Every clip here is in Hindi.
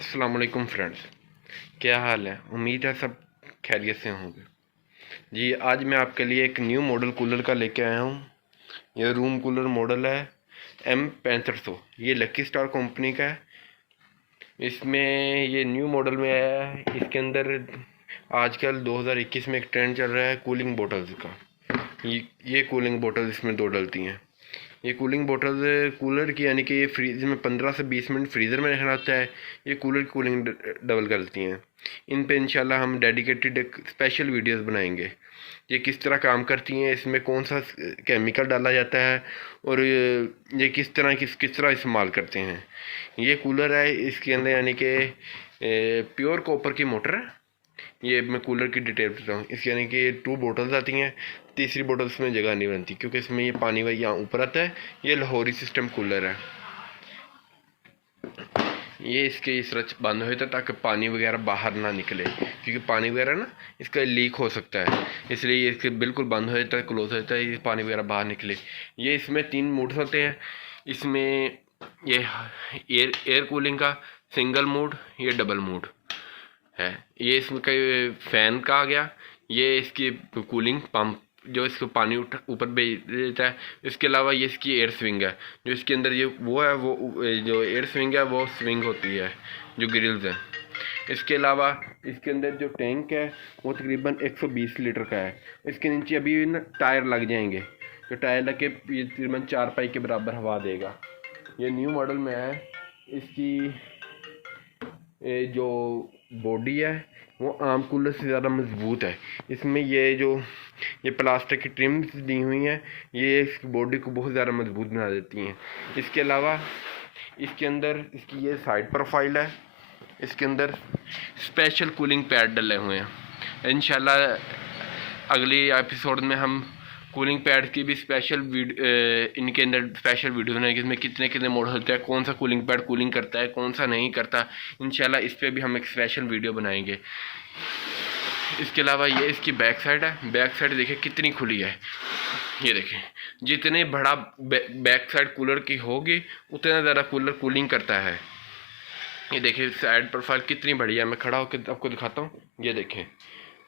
अस्सलाम वालेकुम फ्रेंड्स, क्या हाल है। उम्मीद है सब खैरियत से होंगे। जी आज मैं आपके लिए एक न्यू मॉडल कूलर का लेके आया हूँ। यह रूम कूलर मॉडल है M6500। ये लकी स्टार कंपनी का है। इसमें ये न्यू मॉडल में आया है। इसके अंदर आजकल 2021 में एक ट्रेंड चल रहा है कूलिंग बोटल्स का। ये कूलिंग बोटल इसमें दो डलती हैं। ये कूलिंग बोतल कूलर की यानी कि ये फ्रीज में 15 से 20 मिनट फ्रीज़र में रखना होता है। ये कूलर की कूलिंग डबल करती हैं। इन पे इंशाल्लाह हम डेडिकेटेड एक स्पेशल वीडियोस बनाएंगे। ये किस तरह काम करती हैं, इसमें कौन सा केमिकल डाला जाता है और ये किस तरह इस्तेमाल करते हैं। ये कूलर है, इसके अंदर यानी कि प्योर कॉपर की मोटर है। ये मैं कूलर की डिटेल बताता हूँ। इसके यानी कि 2 बोटल्स आती हैं। तीसरी बोतल इसमें जगह नहीं बनती क्योंकि इसमें ये पानी वही यहाँ ऊपर आता है। ये लाहौरी सिस्टम कूलर है। ये इसके इस तरह बंद हो जाता है ताकि पानी वगैरह बाहर ना निकले, क्योंकि पानी वगैरह ना इसका लीक हो सकता है। इसलिए ये इसके बिल्कुल बंद हो जाता है, क्लोज हो जाता है, ये पानी वगैरह बाहर निकले। ये इसमें 3 मोड्स होते हैं। इसमें ये एयर कूलिंग का सिंगल मोड, ये डबल मोड है। ये इसमें कई फ़ैन का आ गया। ये इसकी कूलिंग पंप जो इसको पानी ऊपर भेज देता है। इसके अलावा ये इसकी एयर स्विंग है। जो इसके अंदर ये वो है, वो जो एयर स्विंग है वो स्विंग होती है, जो ग्रिल्स है। इसके अलावा इसके अंदर जो टैंक है वो तकरीबन 120 लीटर का है। इसके नीचे अभी ना टायर लग जाएंगे। जो टायर लग के ये तकरीबन 4 पाई के बराबर हवा देगा। ये न्यू मॉडल में है। इसकी जो बॉडी है वो आम कूलर से ज़्यादा मजबूत है। इसमें ये प्लास्टिक की ट्रिम्स दी हुई हैं, ये इस बॉडी को बहुत ज़्यादा मजबूत बना देती हैं। इसके अलावा इसके अंदर इसकी ये साइड प्रोफाइल है। इसके अंदर स्पेशल कूलिंग पैड डले हुए हैं। इंशाल्लाह अगली एपिसोड में हम कूलिंग पैड की भी स्पेशल इनके अंदर स्पेशल वीडियो बनाएंगे। इसमें कितने कितने मॉडल होते हैं, कौन सा कूलिंग पैड कूलिंग करता है, कौन सा नहीं करता। इंशाल्लाह इस पर भी हम एक स्पेशल वीडियो बनाएंगे। इसके अलावा ये इसकी बैक साइड है। बैक साइड देखिए कितनी खुली है। ये देखें, जितने बड़ा बैक साइड कूलर की होगी उतना ज़्यादा कूलर कूलिंग करता है। ये देखिए साइड प्रोफाइल कितनी बढ़िया है। मैं खड़ा होकर आपको दिखाता हूँ। ये देखें,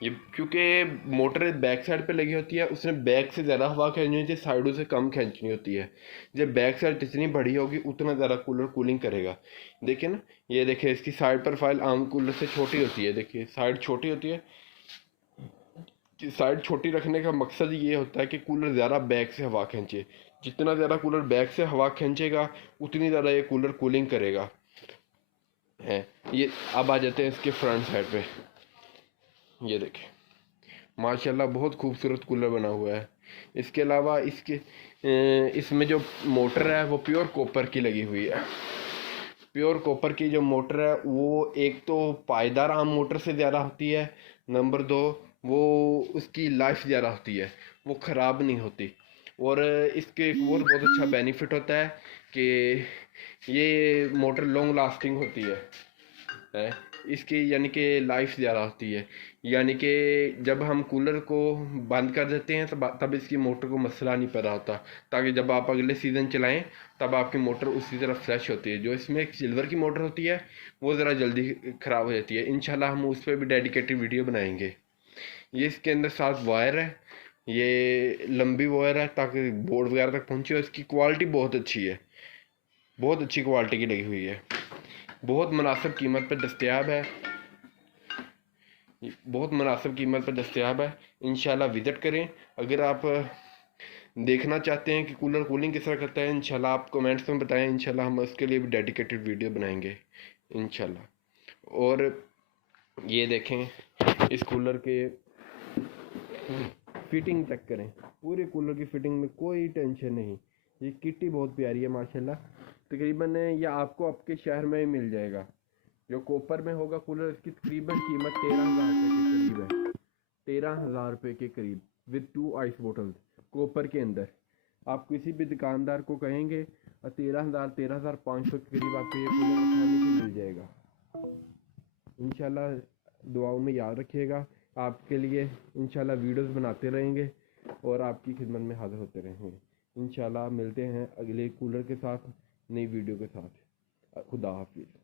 ये क्योंकि मोटर बैक साइड पे लगी होती है, उसने बैक से ज़्यादा हवा खींचनी होती है, साइडों से कम खींचनी होती है। जब बैक साइड जितनी बड़ी होगी उतना ज़्यादा कूलर कूलिंग करेगा। देखिए ना, ये देखिए इसकी साइड प्रोफाइल आम कूलर से छोटी होती है। देखिए साइड छोटी होती है। साइड छोटी रखने का मकसद ये होता है कि कूलर ज़्यादा बैक से हवा खींचे। जितना ज़्यादा कूलर बैक से हवा खींचेगा उतनी ज़्यादा ये कूलर कूलिंग करेगा है। ये अब आ जाते हैं इसके फ्रंट साइड पे। ये देखें माशाल्लाह बहुत खूबसूरत कूलर बना हुआ है। इसके अलावा इसमें जो मोटर है वो प्योर कॉपर की लगी हुई है। प्योर कॉपर की जो मोटर है वो एक तो पायदार आम मोटर से ज़्यादा होती है, नंबर 2 वो उसकी लाइफ ज़्यादा होती है, वो ख़राब नहीं होती। और इसके एक और बहुत अच्छा बेनिफिट होता है कि ये मोटर लॉन्ग लास्टिंग होती है। इसकी यानी कि लाइफ ज़्यादा होती है। यानी कि जब हम कूलर को बंद कर देते हैं तब इसकी मोटर को मसला नहीं पैदा होता, ताकि जब आप अगले सीज़न चलाएं तब आपकी मोटर उसी तरह फ्रेश होती है। जो इसमें एक सिल्वर की मोटर होती है वो ज़रा जल्दी ख़राब हो जाती है। इंशाल्लाह हम उस पर भी डेडिकेटेड वीडियो बनाएंगे। ये इसके अंदर 7 वायर है। ये लंबी वायर है ताकि बोर्ड वगैरह तक पहुँचे। और इसकी क्वालिटी बहुत अच्छी है, बहुत अच्छी क्वालिटी की लगी हुई है। बहुत मुनासिब कीमत पर दस्तयाब है। बहुत मुनासिब कीमत पर दस्तयाब है। इंशाल्लाह विज़िट करें। अगर आप देखना चाहते हैं कि कूलर कूलिंग किस तरह करता है, इंशाल्लाह आप कमेंट्स में बताएं। इंशाल्लाह हम उसके लिए भी डेडिकेटेड वीडियो बनाएंगे इंशाल्लाह। और ये देखें इस कूलर के फिटिंग चेक करें। पूरे कूलर की फिटिंग में कोई टेंशन नहीं। ये किट्टी बहुत प्यारी है माशाल्लाह। तकरीबन ये आपको आपके शहर में ही मिल जाएगा। जो कॉपर में होगा कूलर, इसकी तकरीबन कीमत 13,000 रुपये के करीब है। 13,000 रुपये के करीब विद 2 आइस बोटल्स कॉपर के अंदर। आप किसी भी दुकानदार को कहेंगे और 13,500 के करीब आपको ये कूलर आसानी से मिल जाएगा। इंशाल्लाह दुआओं में याद रखिएगा। आपके लिए इंशाल्लाह वीडियोस बनाते रहेंगे और आपकी खिदमत में हाजिर होते रहेंगे। इंशाल्लाह मिलते हैं अगले कूलर के साथ, नई वीडियो के साथ। खुदा हाफिज़।